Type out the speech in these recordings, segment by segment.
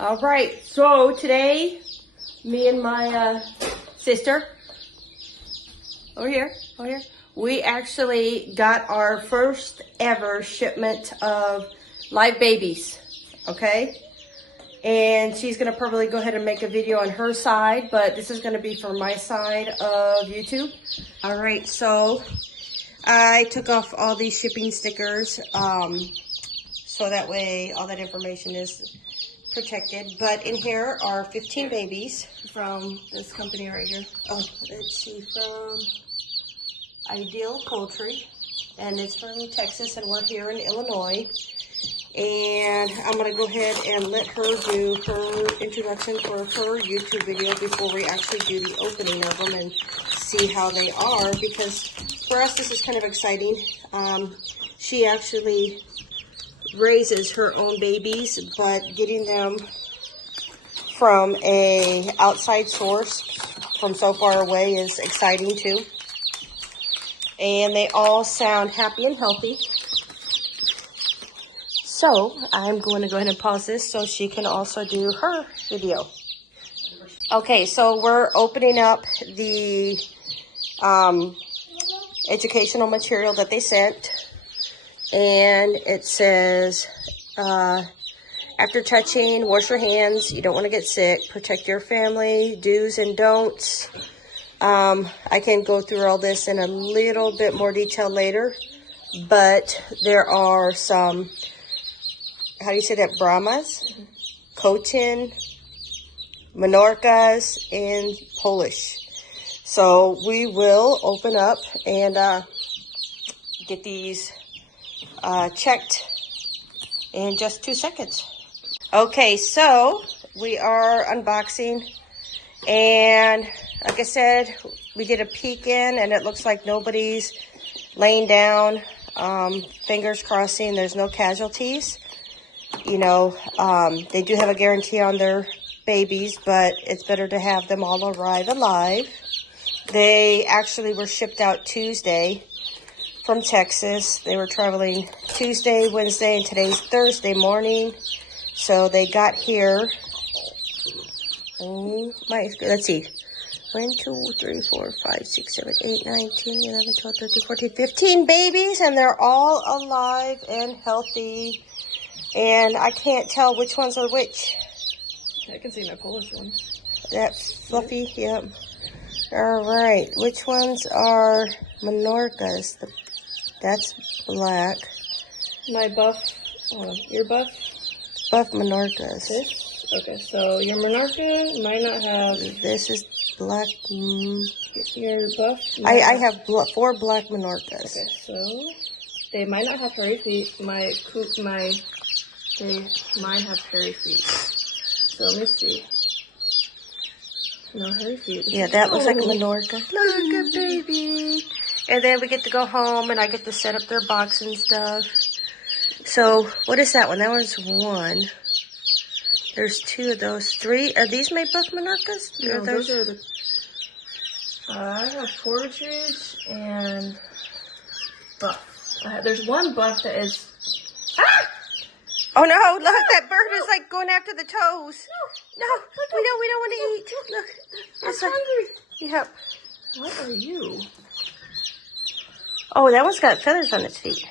All right, so today, me and my sister, over here, we actually got our first ever shipment of live babies, okay? And she's gonna probably go ahead and make a video on her side, but this is gonna be for my side of YouTube. All right, so I took off all these shipping stickers, so that way all that information is protected. But in here are 15 babies from this company right here. Oh, let's see, from Ideal Poultry, and it's from Texas, and we're here in Illinois. And I'm gonna go ahead and let her do her introduction for her YouTube video before we actually do the opening of them and see how they are, because for us this is kind of exciting. She actually raises her own babies, but getting them from a outside source from so far away is exciting too. And they all sound happy and healthy. So I'm going to go ahead and pause this so she can also do her video. Okay, so we're opening up the educational material that they sent. And it says, after touching, wash your hands. You don't want to get sick. Protect your family. Do's and don'ts. I can go through all this in a little bit more detail later. But there are some, how do you say that, Brahmas, Cochin, Minorcas, and Polish. So we will open up and get these checked in just 2 seconds. Okay, so we are unboxing, and like I said, we did a peek in, and it looks like nobody's laying down. Fingers crossing there's no casualties. You know, they do have a guarantee on their babies, but it's better to have them all arrive alive. They actually were shipped out Tuesday from Texas. They were traveling Tuesday, Wednesday, and today's Thursday morning. So they got here. Let's see. 1, 2, 3, 4, 5, 6, 7, 8, 9, 10, 11, 12, 13, 14, 15 babies, and they're all alive and healthy. And I can't tell which ones are which. I can see my Polish one. That fluffy, yep. All right, which ones are Minorcas? That's black. My buff, your buff? Buff Minorcas. This? Okay, so your Minorca might not have... This is black. Your buff? I have 4 black Minorcas. Okay, so they might not have hairy feet. They might have hairy feet. So let me see. No hairy feet. Yeah, that looks like a Minorca. Look at baby. And then we get to go home, and I get to set up their box and stuff. So, what is that one? That one's 1. There's 2 of those. 3. Are these my buff Minorcas? No, those are the... I have portraits and buff. There's one buff that is... Ah! Oh no, look, that bird is like going after the toes. No, we don't want to eat. Look, I'm hungry. Yep. What are you? Oh, that one's got feathers on its feet.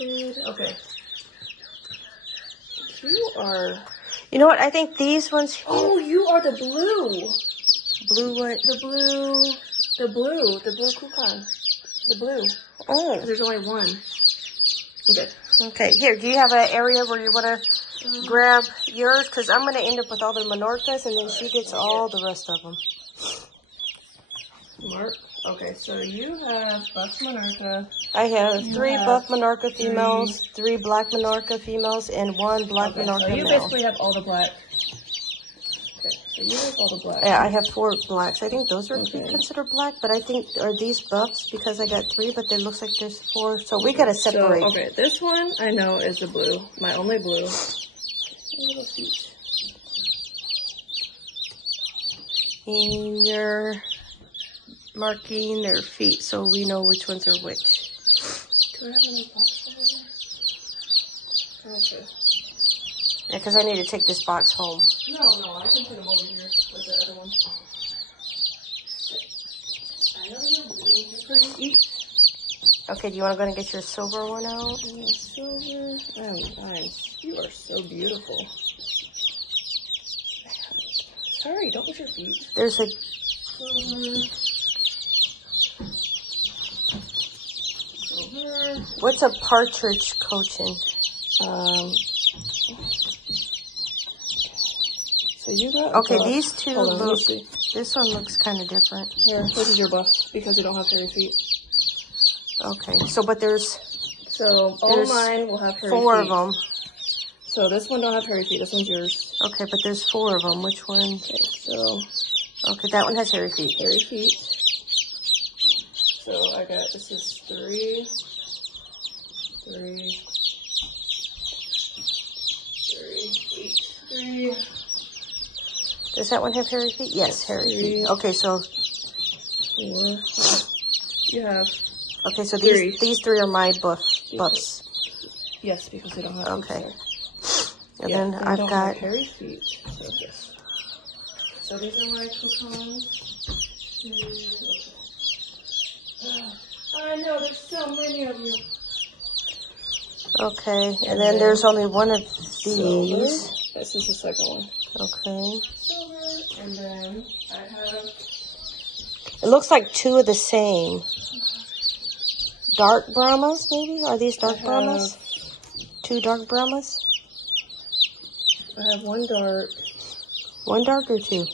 Okay. You are... You know what? I think these ones here... Oh, you are the blue. Blue what? The blue coupon. The blue. Oh. There's only one. Okay. Okay, here, do you have an area where you want to grab yours? Because I'm going to end up with all the Minorcas, and then she gets all the rest of them. Okay, so you have buff Minorca. I have 3 buff Minorca females, 3 black Minorca females, and 1 black Minorca so you male. basically have all the black. Okay, so you have all the black. Yeah, I have 4 blacks. I think those are considered black, but I think, are these buffs? Because I got 3, but it looks like there's 4. So we got to separate. So, okay, this one I know is the blue. My only blue. Little feet. And you're marking their feet so we know which ones are which. Do I have any box over here? Okay. Yeah, because I need to take this box home. No, I can put them over here with the other one. I know you're blue. You're pretty. Eat. Okay, do you want to go and get your silver one out? Silver and nice. You are so beautiful. Sorry, don't push your feet. There's a... Silver. What's a partridge coaching? So you got okay, buff. these two Hold on, look... This one looks kind of different. Here, this is your buff because you don't have hairy feet. Okay, so but there's... So all mine will have hairy feet. 4 of them. So this one don't have hairy feet. This one's yours. Okay, but there's 4 of them. Which one? Okay, so... Okay, that one has hairy feet. Hairy feet. So I got, this is 3. 3. 3. Does that one have hairy feet? Yes, hairy feet. Okay, so... 4. You have... Okay, so 3. these 3 are my buffs. Yes, because they don't have okay. feet. And yeah, then I've don't got... have hairy feet. So yes. So these are my coupons. Okay. I know, there's so many of you. Okay, and then there's only one of these. Silver. This is the second one. Okay. Silver, and then I have... It looks like 2 of the same. Dark Brahmas, maybe? Are these dark Brahmas? 2 dark Brahmas? I have 1 dark. 1 dark or 2? 2.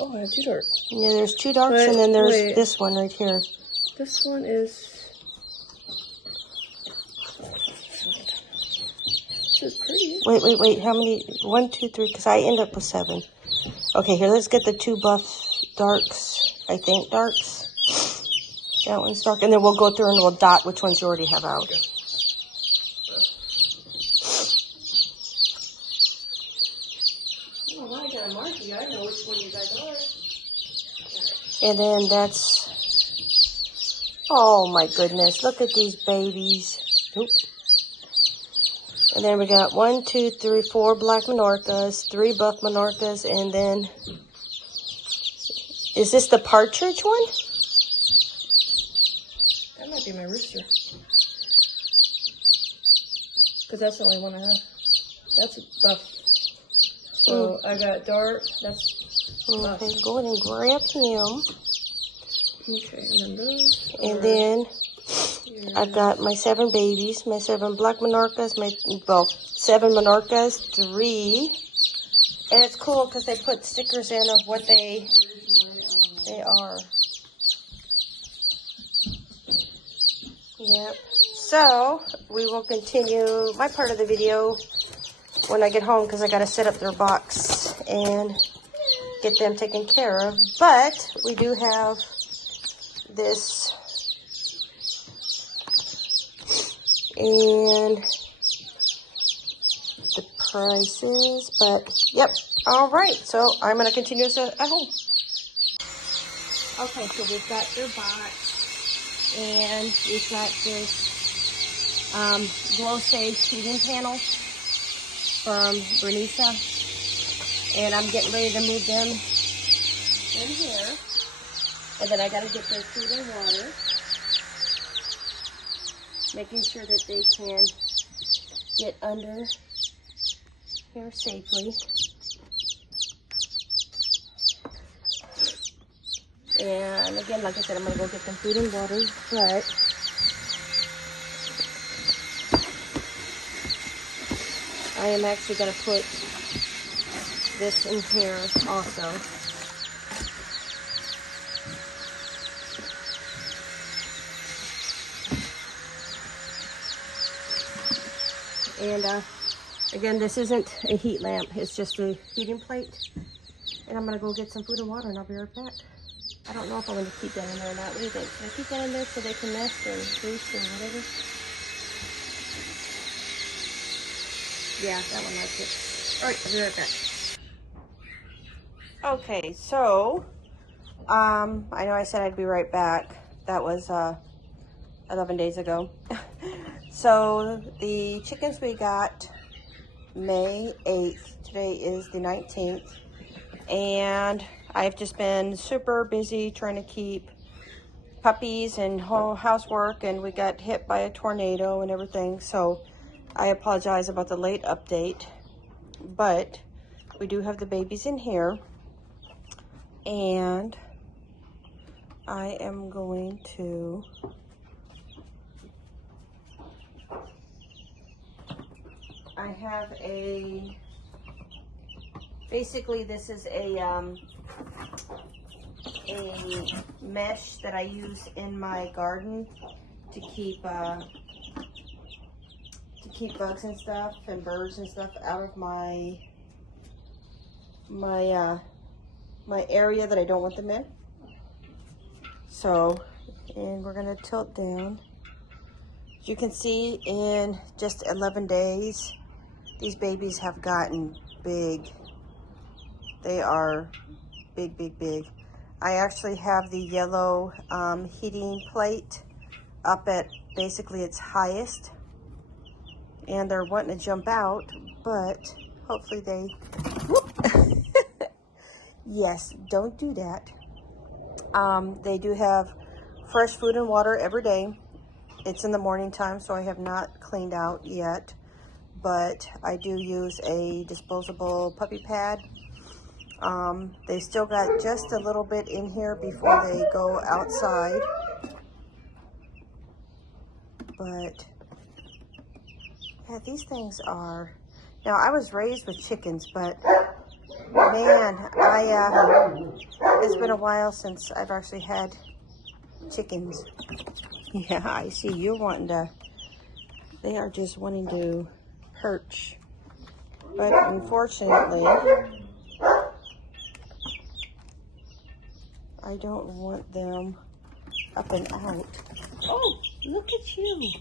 Oh, I have 2 dark. Yeah, there's 2 darks, and then there's this one right here. This one is... This is pretty. Wait. How many? 1, 2, 3, because I end up with 7. Okay, here, let's get the 2 buff darks. I think darks. That one's dark. And then we'll go through and we'll dot which ones you already have out. Okay. Oh, I got a marquee. I know which one you guys are. And then that's... Oh, my goodness. Look at these babies. Oop. And then we got 1, 2, 3, 4 black Minorcas, 3 buff Minorcas, and then... Is this the partridge one? That might be my rooster. Because that's the only one I have. That's a buff. So I got dark. That's buff. Okay, go ahead and grab him. Okay, and then those. And then I've got my 7 babies, my 7 black Minorcas, 7 Minorcas, 3. And it's cool because they put stickers in of what they are. Yep. So we will continue my part of the video when I get home because I got to set up their box and get them taken care of. But we do have this and the prices, but yep. All right, so I'm going to continue this at home. Okay, so we've got their box, and we've got this glow stage heating panel from Broodiness, and I'm getting ready to move them in here, and then I got to get their food and water, making sure that they can get under here safely. And again, like I said, I'm going to go get them food and water, but I am actually going to put this in here also. And again, this isn't a heat lamp, it's just a heating plate. And I'm going to go get some food and water and I'll be right back. I don't know if I'm going to keep that in there or not. What do you think? Should I keep that in there so they can nest or roost or whatever? Yeah, that one likes it. Alright, I'll be right back. Okay, so, I know I said I'd be right back. That was, 11 days ago. So, the chickens we got May 8th. Today is the 19th. And I've just been super busy trying to keep puppies and housework, and we got hit by a tornado and everything. So I apologize about the late update, but we do have the babies in here. And I am going to basically this is a mesh that I use in my garden to keep bugs and stuff and birds and stuff out of my area that I don't want them in. So, and we're gonna tilt down. As you can see, in just 11 days, these babies have gotten big. They are big, big, big. I actually have the yellow heating plate up at basically its highest, and they're wanting to jump out, but hopefully they, yes, don't do that. They do have fresh food and water every day. It's in the morning time, so I have not cleaned out yet, but I do use a disposable puppy pad. They still got just a little bit in here before they go outside, but yeah, these things are, now I was raised with chickens, but man, it's been a while since I've actually had chickens. Yeah, I see you're wanting to, they are just wanting to perch, but unfortunately, I don't want them up and out. Oh, look at you.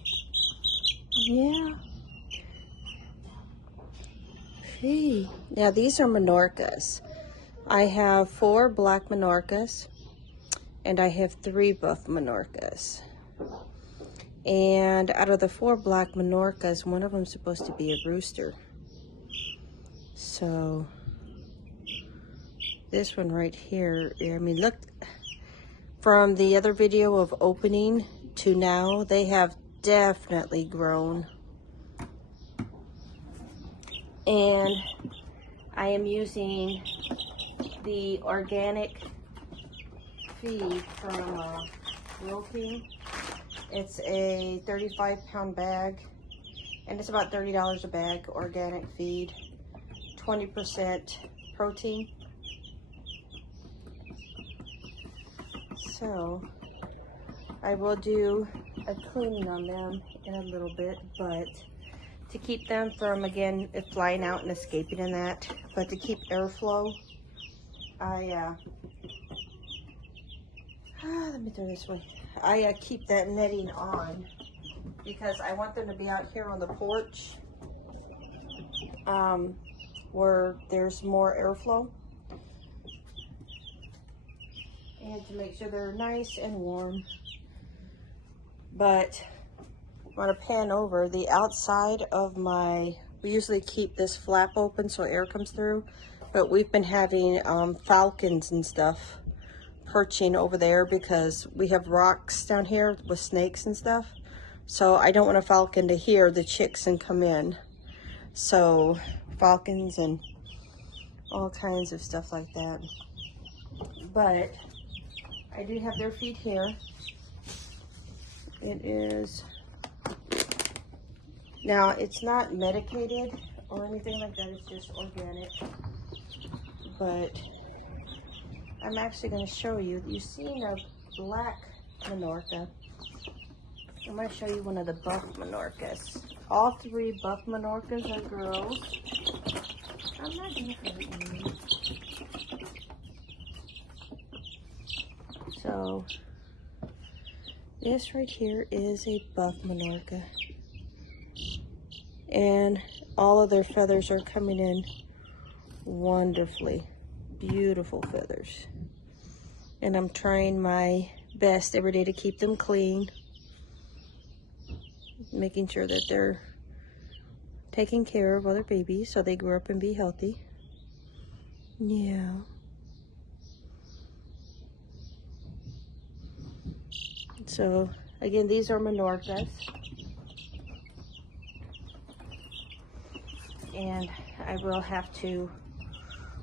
Yeah. Hey. Now these are Minorcas. I have 4 black Minorcas and I have 3 buff Minorcas. And out of the 4 black Minorcas, one of them is supposed to be a rooster. So this one right here, I mean, look, from the other video of opening to now, they have definitely grown. And I am using the organic feed from Broodiness. It's a 35-pound bag, and it's about $30 a bag, organic feed, 20% protein. So I will do a cleaning on them in a little bit, but to keep them from, again, flying out and escaping in that, but to keep airflow, let me do this one. I keep that netting on because I want them to be out here on the porch where there's more airflow, and to make sure they're nice and warm. But I'm going to pan over the outside of my, we usually keep this flap open so air comes through, but we've been having falcons and stuff perching over there because we have rocks down here with snakes and stuff. So I don't want a falcon to hear the chicks and come in. So falcons and all kinds of stuff like that. But I do have their feed here. It is, now it's not medicated or anything like that, it's just organic. But I'm actually going to show you, you've seen a black Minorca. I'm going to show you one of the buff Minorcas. All 3 buff Minorcas are girls. I'm not going to hurt you. So this right here is a buff Minorca, and all of their feathers are coming in wonderfully. Beautiful feathers. And I'm trying my best every day to keep them clean, making sure that they're taking care of other babies so they grow up and be healthy. Yeah. So, again, these are Minorcas. And I will have to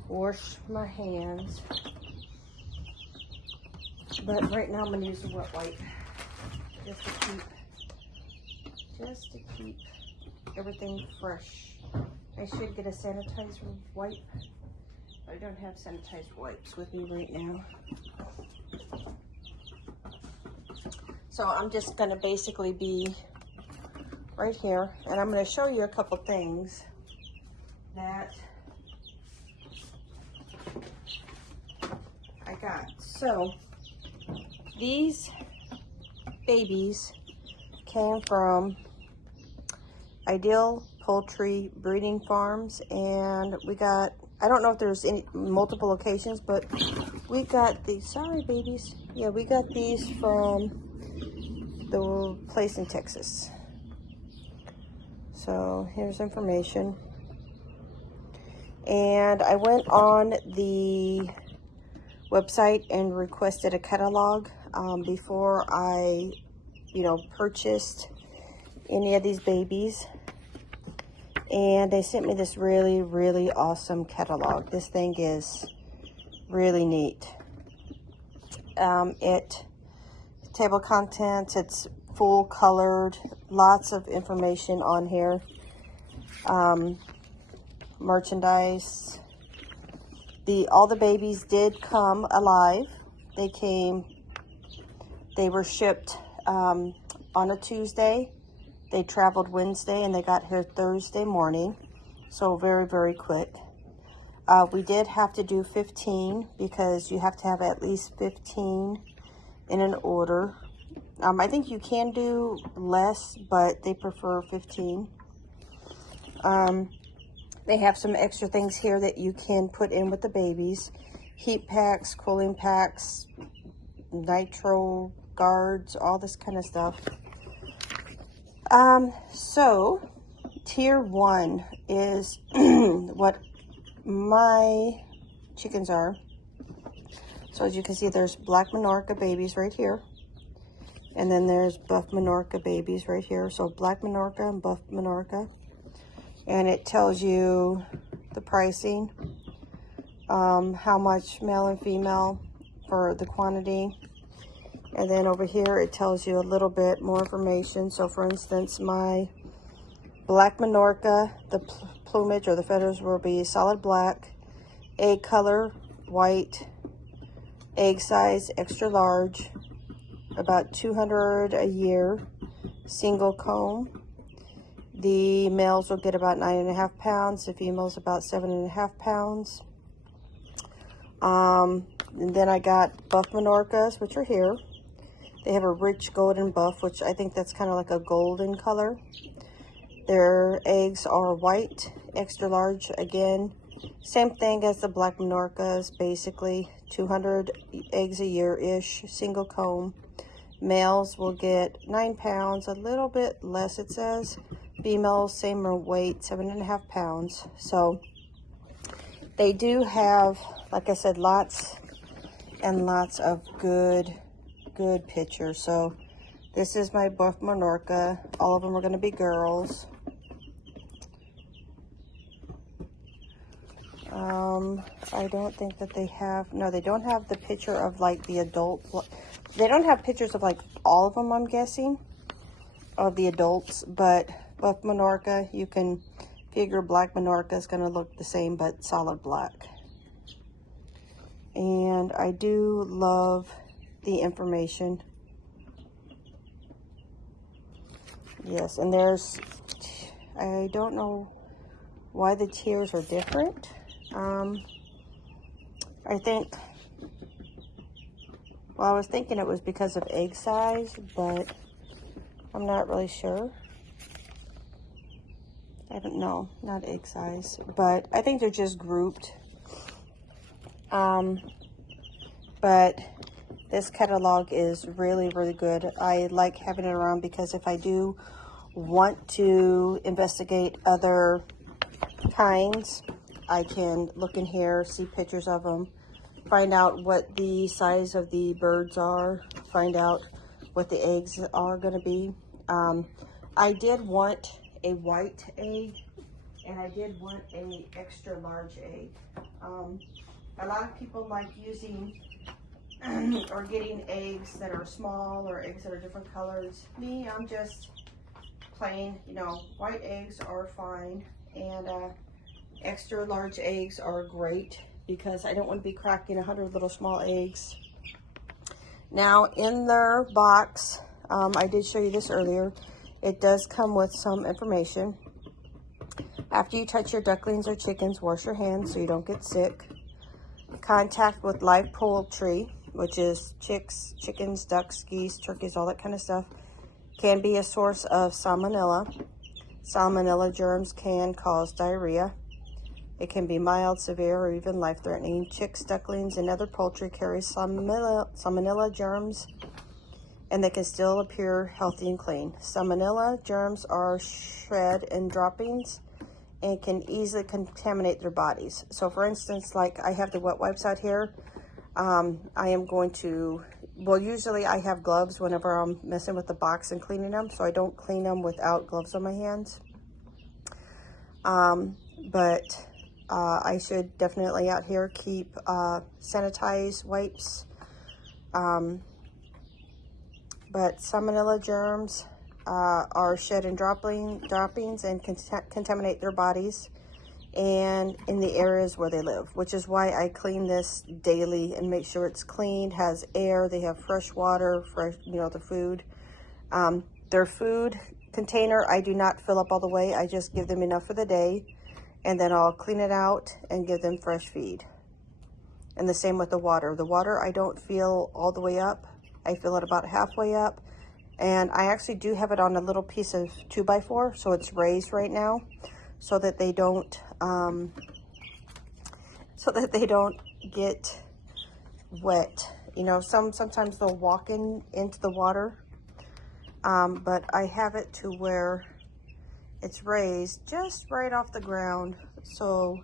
wash my hands. But right now I'm going to use a wet wipe just to keep everything fresh. I should get a sanitizer wipe. I don't have sanitized wipes with me right now. So I'm just going to basically be right here, and I'm going to show you a couple things that I got. So these babies came from Ideal Poultry Breeding Farms, and we got, I don't know if there's any multiple locations, but we got these, sorry babies, yeah, we got these from the place in Texas. So here's information. And I went on the website and requested a catalog before I, purchased any of these babies. And they sent me this really, really awesome catalog. This thing is really neat. Table contents, it's full colored, lots of information on here. Merchandise. All the babies did come alive. They were shipped on a Tuesday. They traveled Wednesday and they got here Thursday morning. So very, very quick. We did have to do 15 because you have to have at least 15 in an order. I think you can do less, but they prefer 15. They have some extra things here that you can put in with the babies. Heat packs, cooling packs, nitro guards, all this kind of stuff. So tier 1 is what my chickens are. So as you can see, there's black Minorca babies right here. And then there's buff Minorca babies right here. So black Minorca and buff Minorca. And it tells you the pricing, how much male and female for the quantity. And then over here, it tells you a little bit more information. So for instance, my black Minorca, the plumage or the feathers will be solid black, egg color, white, egg size, extra large, about 200 a year, single comb. The males will get about 9.5 pounds, the females about 7.5 pounds. And then I got buff Minorcas, which are here. They have a rich golden buff, which I think that's kind of like a golden color. Their eggs are white, extra large. Again, same thing as the black Minorcas, basically 200 eggs a year-ish, single comb. Males will get 9 pounds, a little bit less it says. Females, same weight, 7.5 pounds. So they do have, like I said, lots and lots of good pictures. So this is my buff Minorca. All of them are going to be girls. I don't think that they have, no, they don't have the picture of like the adult. They don't have pictures of like all of them, I'm guessing, of the adults, but buff Minorca, you can figure black Minorca is going to look the same, but solid black. And I do love the information. Yes, and there's, I don't know why the tiers are different. I think, well, I was thinking it was because of egg size, but I'm not really sure. I don't know, not egg size, but I think they're just grouped. But this catalog is really, really good. I like having it around because if I do want to investigate other kinds, I can look in here, see pictures of them, find out what the size of the birds are, find out what the eggs are going to be. I did want a white egg, and I did want a extra large egg. A lot of people like using or getting eggs that are small or eggs that are different colors. Me, I'm just plain, you know, white eggs are fine, and extra large eggs are great because I don't want to be cracking 100 little small eggs. Now in their box, I did show you this earlier, it does come with some information. After you touch your ducklings or chickens, wash your hands so you don't get sick. Contact with live poultry, which is chicks, chickens, ducks, geese, turkeys, all that kind of stuff, can be a source of salmonella. Salmonella germs can cause diarrhea. It can be mild, severe, or even life-threatening. Chicks, ducklings, and other poultry carry salmonella germs, and they can still appear healthy and clean. Salmonella germs are shed in droppings and can easily contaminate their bodies. So for instance, like I have the wet wipes out here, I am going to, well, usually I have gloves whenever I'm messing with the box and cleaning them, so I don't clean them without gloves on my hands. I should definitely out here keep sanitized wipes. But salmonella germs are shed in droppings and contaminate their bodies and in the areas where they live, which is why I clean this daily and make sure it's clean, has air, they have fresh water, fresh, you know, the food. Their food container, I do not fill up all the way. I just give them enough for the day, and then I'll clean it out and give them fresh feed. And the same with the water. The water I don't fill all the way up. I fill it about halfway up, and I actually do have it on a little piece of 2x4, so it's raised right now, so that they don't get wet. You know, sometimes they'll walk into the water, but I have it to where it's raised just right off the ground, so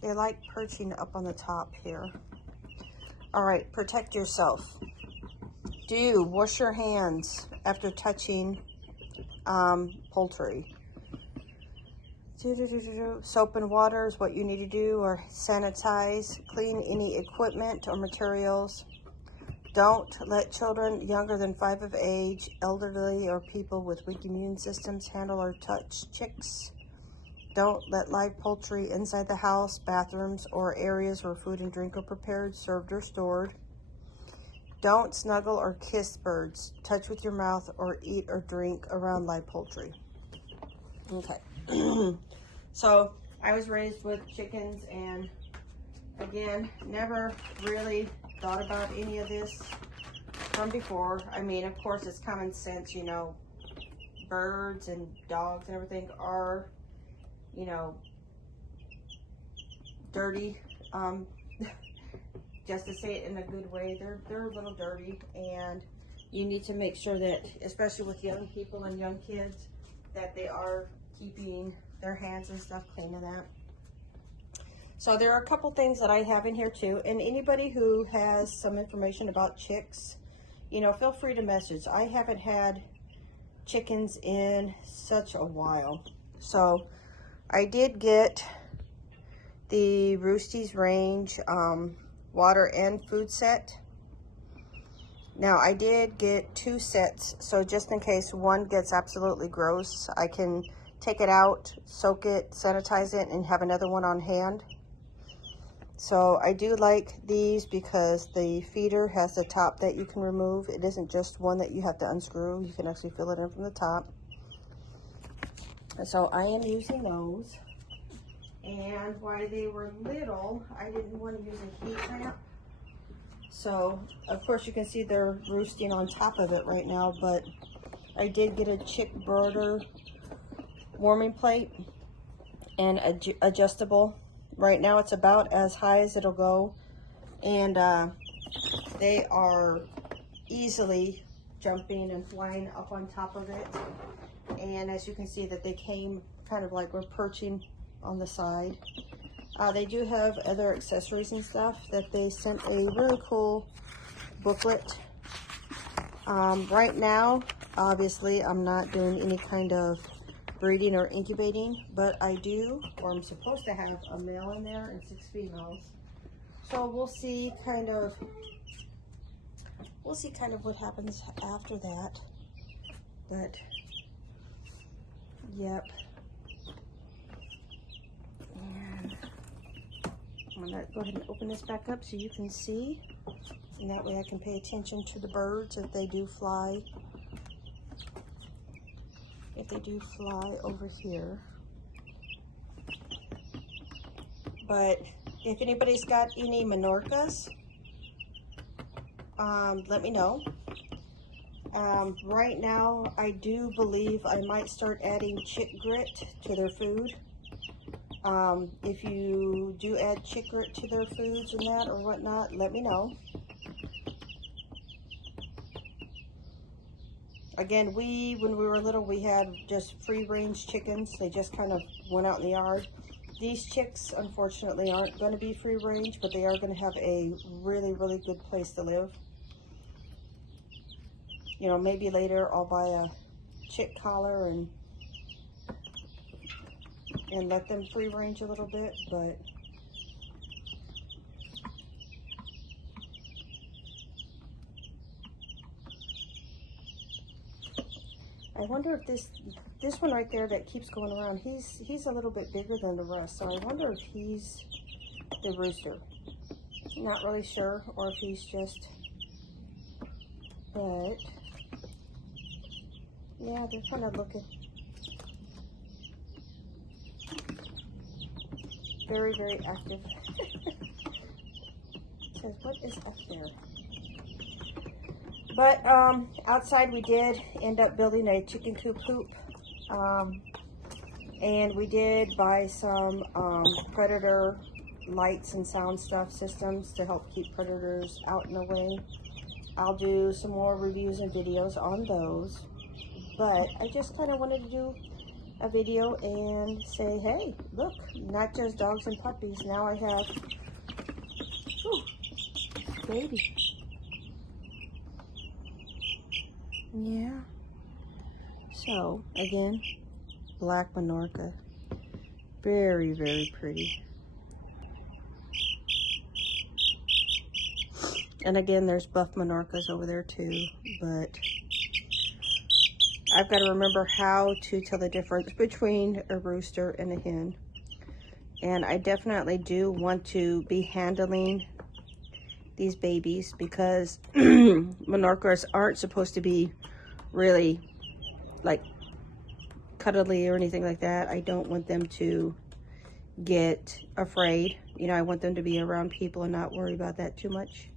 they like perching up on the top here. All right, protect yourself. Do wash your hands after touching poultry. Soap and water is what you need to do, or sanitize. Clean any equipment or materials. Don't let children younger than 5 of age, elderly, or people with weak immune systems handle or touch chicks. Don't let live poultry inside the house, bathrooms, or areas where food and drink are prepared, served, or stored. Don't snuggle or kiss birds, touch with your mouth, or eat or drink around live poultry. Okay. So I was raised with chickens, and again, never really thought about any of this from before. I mean, of course, it's common sense, you know, birds and dogs and everything are, you know, dirty. Just to say it in a good way, they're a little dirty, and you need to make sure that, especially with young people and young kids, that they are keeping their hands and stuff clean of that. So there are a couple things that I have in here too, and anybody who has some information about chicks, you know, feel free to message. I haven't had chickens in such a while. So I did get the Roosties Range water and food set. Now I did get 2 sets, so just in case one gets absolutely gross, I can take it out, soak it, sanitize it, and have another one on hand. So I do like these because the feeder has the top that you can remove. It isn't just one that you have to unscrew. You can actually fill it in from the top. So I am using those. And while they were little, I didn't want to use a heat lamp. So, of course, you can see they're roosting on top of it right now, but I did get a chick brooder warming plate and adjustable. Right now, it's about as high as it'll go, and they are easily jumping and flying up on top of it. And as you can see that they came kind of like we're perching on the side. They do have other accessories and stuff that they sent a really cool booklet. Right now, obviously, I'm not doing any kind of breeding or incubating, but I do, or I'm supposed to have a male in there and 6 females. So we'll see kind of what happens after that. But yep. And I'm gonna go ahead and open this back up so you can see, and that way I can pay attention to the birds if they do fly. If they do fly over here. But if anybody's got any Minorcas, let me know. Right now, I do believe I might start adding chick grit to their food. If you do add chick grit to their foods and that or whatnot, let me know. Again, when we were little, we had just free range chickens. They just kind of went out in the yard. These chicks, unfortunately, aren't going to be free range, but they are going to have a really, really good place to live. You know, maybe later I'll buy a chick collar and let them free range a little bit, but I wonder if this one right there that keeps going around, he's a little bit bigger than the rest, so I wonder if he's the rooster. Not really sure, or if he's just, but yeah, they're kind of looking very, very active. It says, what is up there? But outside we did end up building a chicken coop hoop. And we did buy some predator lights and sound stuff systems to help keep predators out and away. I'll do some more reviews and videos on those. But I just kind of wanted to do a video and say, hey, look, not just dogs and puppies. Now I have, ooh, baby. Yeah. So, again, black Minorca. Very, very pretty. And again, there's buff Minorcas over there too, but I've got to remember how to tell the difference between a rooster and a hen. And I definitely do want to be handling these babies because Minorcas aren't supposed to be really like cuddly or anything like that. I don't want them to get afraid. You know, I want them to be around people and not worry about that too much.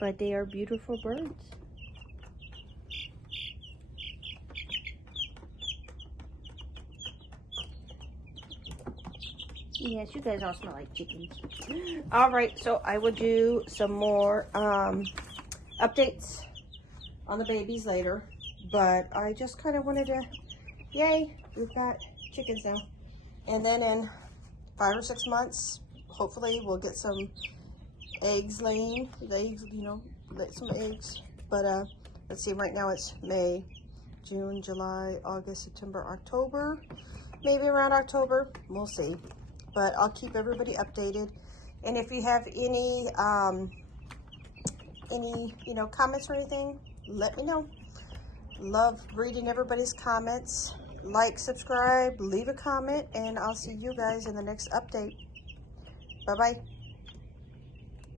But they are beautiful birds. Yes, you guys all smell like chickens. All right, so I will do some more updates on the babies later. But I just kind of wanted to, yay, we've got chickens now. And then in 5 or 6 months, hopefully we'll get some eggs laying. Eggs, you know, lay some eggs. But let's see, right now it's May, June, July, August, September, October. Maybe around October, we'll see. But I'll keep everybody updated. And if you have any you know, comments or anything, let me know. Love reading everybody's comments. Like, subscribe, leave a comment, and I'll see you guys in the next update. Bye-bye.